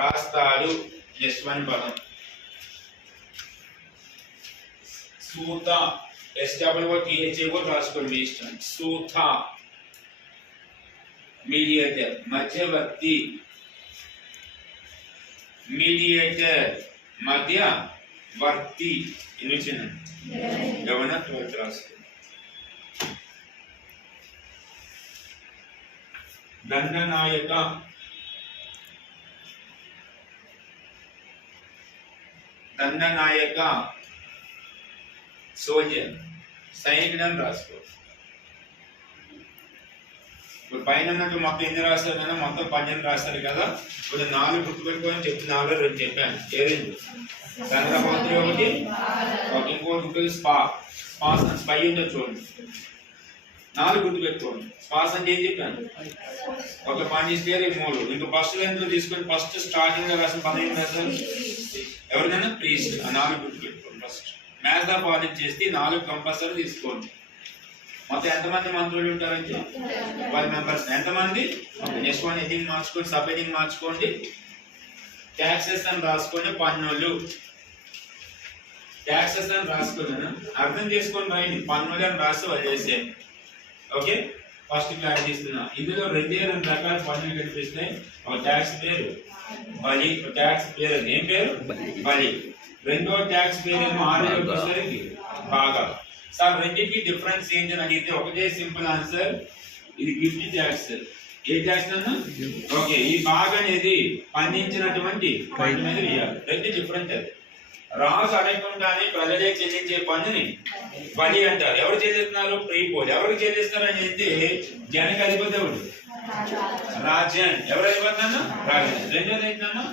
రాస్తాడు. Next one పదం సూత. SOOTH కూడా రాసుకోండి మీ ఇష్టం. సూత మీడియేటర్, మధ్యవర్తి. మీడియేటర్ మధ్యవర్తి. ఎన్ని చిన్న గవర్నర్ 12 రాసుకోండి. దండనాయక, దండనాయక సోల్జర్, సైనికుడు అని రాసుకో. ఇప్పుడు పైన మొత్తం ఎన్ని రాస్తారు కదా, మొత్తం 12 రాస్తారు కదా. ఇప్పుడు 4 గుర్తుపెట్టుకొని చెప్పి 4 2 చెప్పాను. ఏది దండపత్రి ఒకటి, ఇంకోటి ఉంటుంది స్పై ఉంటుంది చూడండి. 4 గుర్తుపెట్టుకోండి. స్పాస్ అంటే ఏం చెప్పాను, ఒక పాండిస్టేర్ 3. ఇంకా ఫస్ట్ లైన్ లో తీసుకొని ఫస్ట్ స్టార్టింగ్ లో రాసిన పదం ఏం రాశారు, ఎవరిదైనా ప్రీస్ట్. ఆ 4 గుర్తుపెట్టుకోండి. ఫస్ట్ మ్యాథ్ దా పాలిష్ చేసి 4 కంపల్సరీ తీసుకోండి. మొత్తం ఎంతమంది మంత్రులు ఉంటారంటే 12 మెంబర్స్. ఎంతమంది, నెక్స్ట్ వన్ హెడ్డింగ్ మార్చుకోండి, సబ్ హెడ్డింగ్ మార్చుకోండి. ట్యాక్సెస్ అని రాసుకోండి. పన్నులు, ట్యాక్సెస్ అని రాసుకున్నాను, అర్థం చేసుకొని రాయండి. పన్నులు అని రాసి వదిలేసే. ఓకే, ఫస్ట్ క్లారిటీ ఇస్తున్నా. ఇందులో 2 రకాల పన్నులు కనిపిస్తాయి. ఒక ట్యాక్స్ పేరు బలి, ట్యాక్స్ పేరు ఏం పేరు బలి. రెండో ట్యాక్స్ పేరు ఏమో 6 వచ్చేసరికి బాగా. సార్ రెండింటికి డిఫరెన్స్ ఏంటని అడిగితే ఒకటే సింపుల్ ఆన్సర్, ఇది గిఫ్ట్ ట్యాక్స్. ఏ ట్యాక్స్ అన్నా ఓకే. ఈ బాగా అనేది పండించినటువంటి పన్ను మీద వేయాలి. రెండు డిఫరెంట్. అది రాజు అడగకుండానే ప్రజలే చెల్లించే పన్నుని బలి అంటారు. ఎవరు చెల్లిస్తున్నారు, ప్రీపోల్. ఎవరికి చెల్లిస్తారు అని అయితే జనక అధిపతి ఎవరు, రాజ్యాన్ని. ఎవరు అధిపతి అన్నా రాజ్యాన్ని. రెండోది ఏంటన్నా